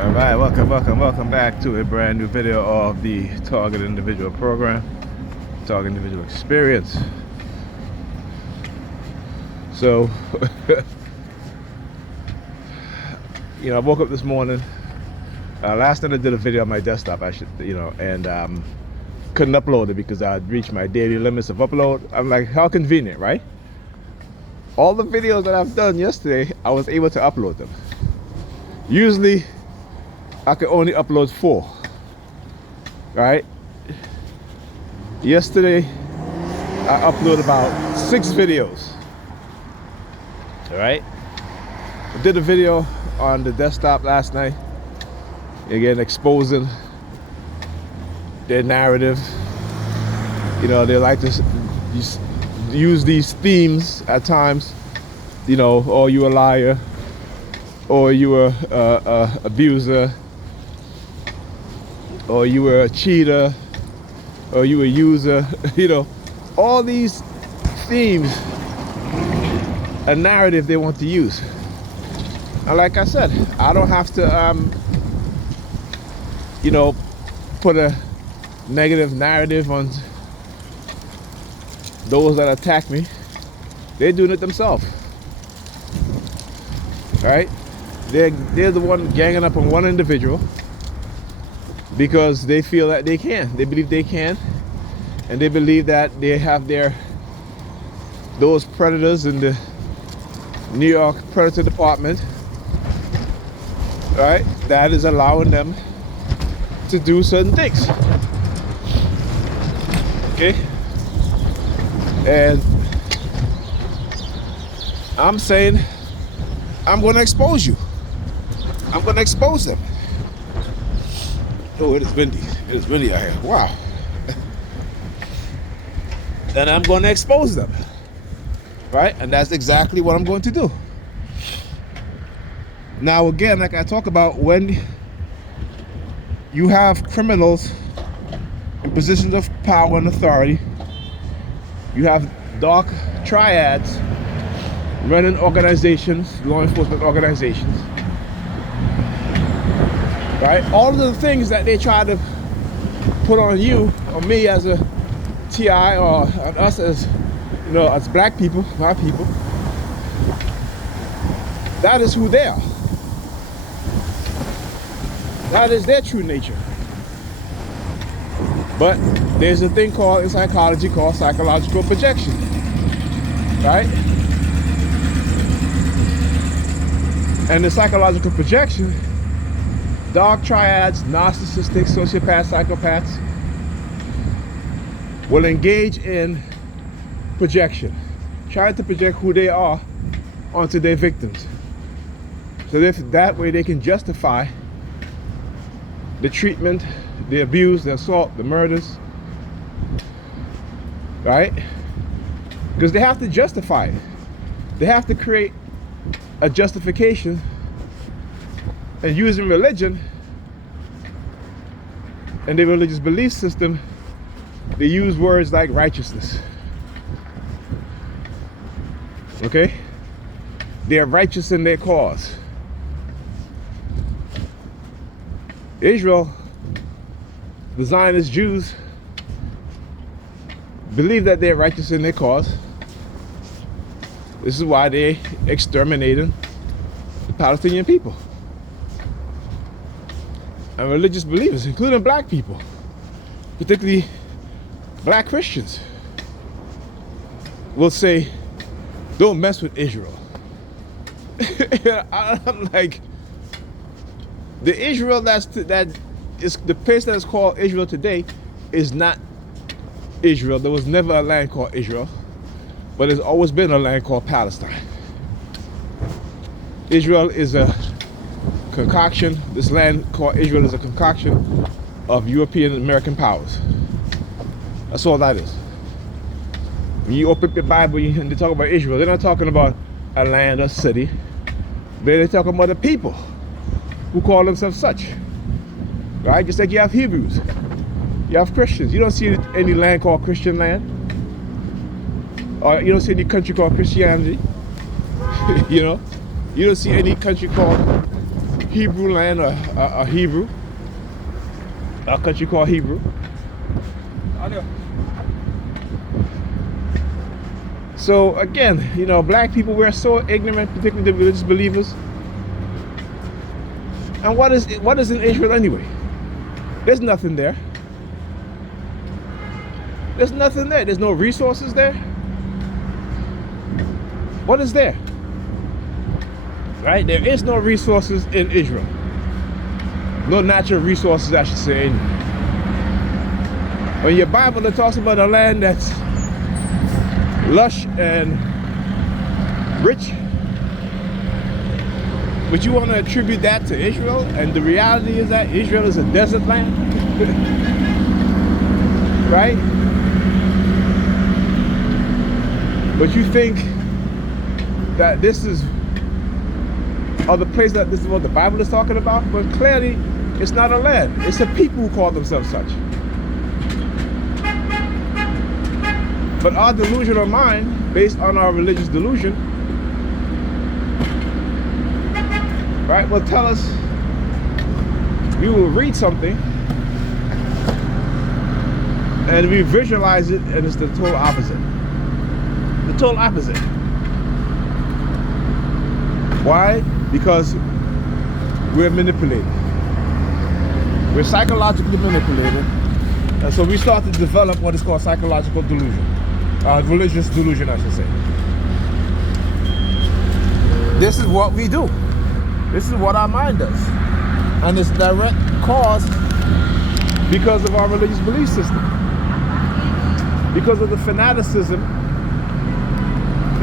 All right, welcome back to a brand new video of the Target Individual Program, Target Individual Experience. So, I woke up this morning. Last night I did a video on my desktop, and couldn't upload it because I had reached my daily limits of upload. I'm like, how convenient, right? All the videos that I've done yesterday, I was able to upload them. Usually, I could only upload 4, right? Yesterday, I uploaded about 6 videos, all right? I did a video on the desktop last night, again, exposing their narrative. They like to use these themes at times, oh, you a liar, or you were abuser, or you were a cheater, or you were a user. All these themes, a narrative they want to use. And like I said, I don't have to put a negative narrative on those that attack me. They're doing it themselves, right? They're the one ganging up on one individual because they feel that they can. They believe they can, and they believe that they have those predators in the New York Predator Department, right? That is allowing them to do certain things. Okay? And I'm saying, I'm going to expose you. I'm going to expose them. Oh, it is windy. It is windy out here. Wow. And I'm going to expose them. Right? And that's exactly what I'm going to do. Now, again, like I talk about, when you have criminals in positions of power and authority, you have dark triads running organizations, law enforcement organizations, right? All of the things that they try to put on you or me as a TI, or on us as as black people, my people, that is who they are. That is their true nature. But there's a thing called in psychology called psychological projection, right? And the psychological projection, dark triads, narcissistic, sociopaths, psychopaths will engage in projection, trying to project who they are onto their victims. So that way they can justify the treatment, the abuse, the assault, the murders, right? Because they have to justify it. They have to create a justification, and using religion and their religious belief system, they use words like righteousness. Okay? They are righteous in their cause. Israel, the Zionist Jews, believe that they're righteous in their cause. This is why they're exterminating the Palestinian people. And religious believers, including black people, particularly black Christians, will say, don't mess with Israel. I'm like, the Israel that is the place that is called Israel today is not Israel. There was never a land called Israel, but there's always been a land called Palestine. Israel is a concoction. This land called Israel is a concoction of European American powers. That's all that is. When you open up your Bible and they talk about Israel, they're not talking about a land or city. They're talking about the people who call themselves such. Right? Just like you have Hebrews. You have Christians. You don't see any land called Christian land. Or you don't see any country called Christianity. You don't see any country called Hebrew land, or Hebrew, a country called Hebrew. So again, you know, black people, we're so ignorant, particularly the religious believers. And what is in Israel anyway? There's nothing there. There's nothing there. There's no resources there. What is there? Right? There is no resources in Israel. No natural resources, I should say. When your Bible, it talks about a land that's lush and rich, but you want to attribute that to Israel, and the reality is that Israel is a desert land. Right? But you think that this is, or the place that this is what the Bible is talking about, but clearly it's not a land. It's a people who call themselves such. But our delusional mind, based on our religious delusion, right, will tell us, we will read something and we visualize it, and it's the total opposite. The total opposite. Why? Because we're manipulated. We're psychologically manipulated. And so we start to develop what is called psychological delusion. Religious delusion, I should say. This is what we do. This is what our mind does. And it's direct cause because of our religious belief system. Because of the fanaticism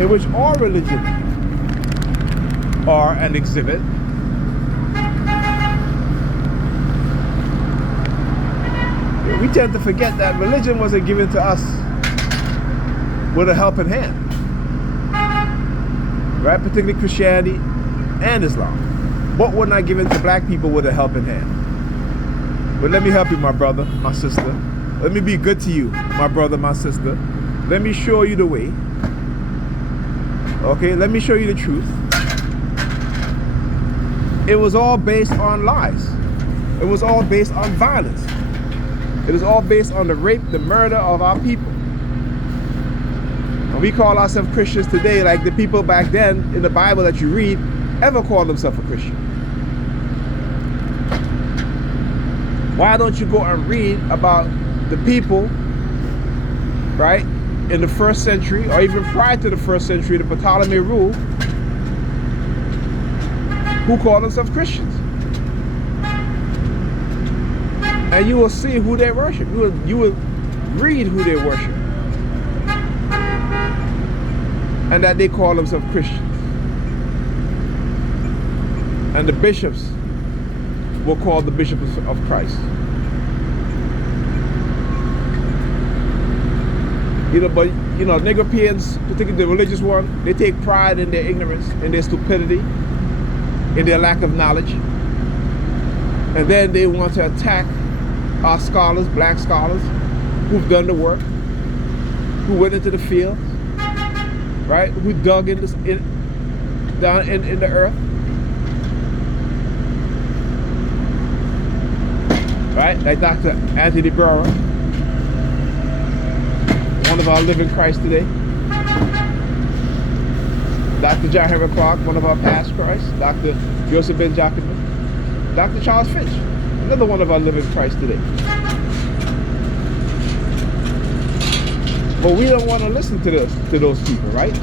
in which all religion are and exhibit. We tend to forget that religion wasn't given to us with a helping hand, right? Particularly Christianity and Islam. Both were not given to black people with a helping hand. But let me help you, my brother, my sister. Let me be good to you, my brother, my sister. Let me show you the way. Okay, let me show you the truth. It was all based on lies. It was all based on violence. It is all based on the rape, the murder of our people. And we call ourselves Christians today like the people back then in the Bible that you read ever called themselves a Christian. Why don't you go and read about the people, right, in the first century, or even prior to the first century, the Ptolemy rule, who called themselves Christians? And you will see who they worship. You will read who they worship. And that they call themselves Christians. And the bishops will call the bishops of Christ. You know, but you know, Negropeans, particularly the religious one, they take pride in their ignorance, in their stupidity, in their lack of knowledge. And then they want to attack our scholars, black scholars, who've done the work, who went into the field, right? Who dug down in the earth, right? Like Dr. Anthony Burrow, one of our living Christ today. Dr. John Henry Clark, one of our past Christ. Dr. Joseph Ben Jacobin. Dr. Charles Finch, another one of our living Christ today. But we don't want to listen to those people, right?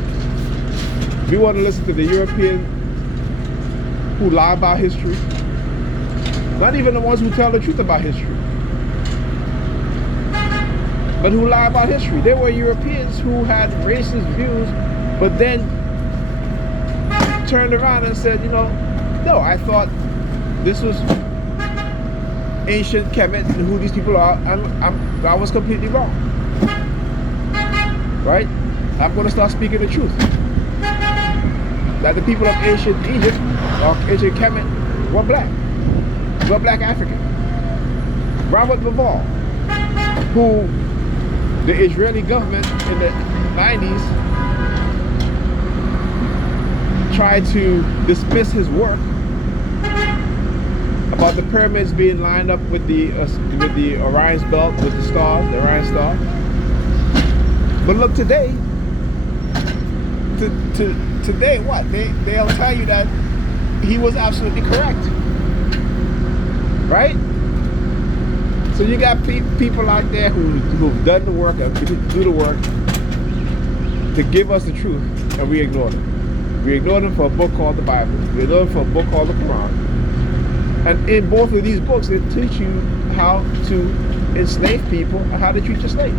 We want to listen to the European who lie about history. Not even the ones who tell the truth about history, but who lie about history. There were Europeans who had racist views, but then turned around and said, you know, no, I thought this was ancient Kemet and who these people are. I was completely wrong. Right? I'm going to start speaking the truth. That the people of ancient Egypt or ancient Kemet were black. Were black African. Robert Laval, who the Israeli government in the 90s tried to dismiss his work about the pyramids being lined up with the Orion's belt, with the stars, the Orion star. But look today, today what? They'll tell you that he was absolutely correct. Right? So you got people out there who've done the work, and do the work to give us the truth, and we ignore them. We ignore them for a book called the Bible. We ignore them for a book called the Quran. And in both of these books, they teach you how to enslave people and how to treat your slave.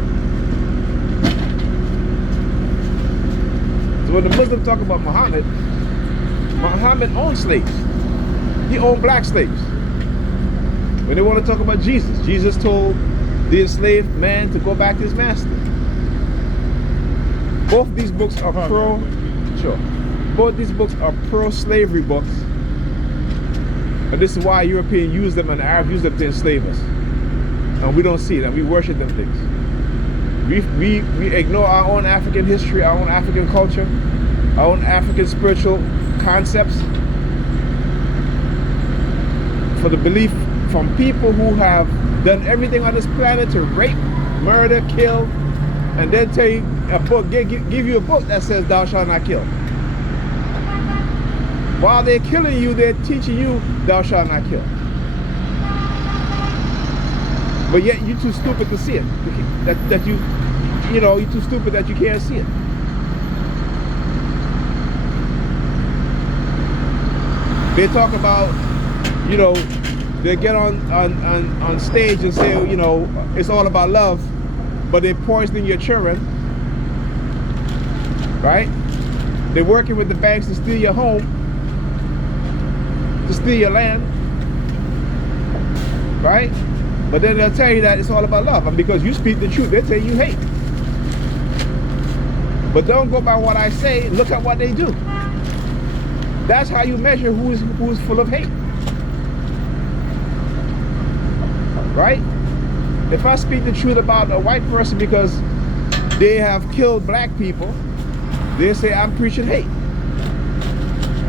So when the Muslims talk about Muhammad owned slaves. He owned black slaves. When they want to talk about Jesus, Jesus told the enslaved man to go back to his master. Both these books are Both these books are pro-slavery books. And this is why Europeans use them and the Arabs use them to enslave us. And we don't see it, and we worship them things. We ignore our own African history, our own African culture, our own African spiritual concepts for the belief from people who have done everything on this planet to rape, murder, kill, and then tell you a book, give you a book that says thou shalt not kill. While they're killing you, they're teaching you thou shalt not kill. But yet you're too stupid to see it. You're too stupid that you can't see it. They talk about, they get on stage and say, it's all about love, but they're poisoning your children, right? They're working with the banks to steal your home, to steal your land, right? But then they'll tell you that it's all about love, and because you speak the truth, they'll tell you hate. But don't go by what I say, look at what they do. That's how you measure who's full of hate. Right? If I speak the truth about a white person because they have killed black people, they say I'm preaching hate.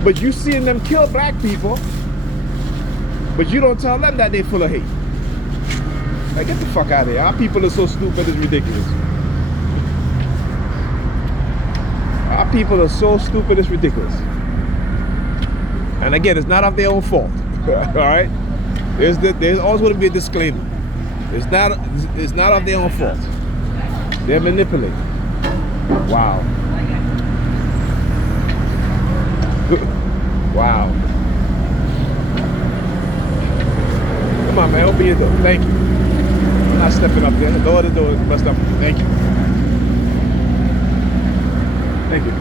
But you seeing them kill black people, but you don't tell them that they're full of hate. Like, get the fuck out of here. Our people are so stupid, it's ridiculous. Our people are so stupid, it's ridiculous. And again, it's not of their own fault. All right? There's always going to be a disclaimer. It's not of their own fault. They're manipulating. Wow. Wow. Come on, man. Open your door. Thank you. I'm not stepping up there. The door is bust up. Thank you. Thank you.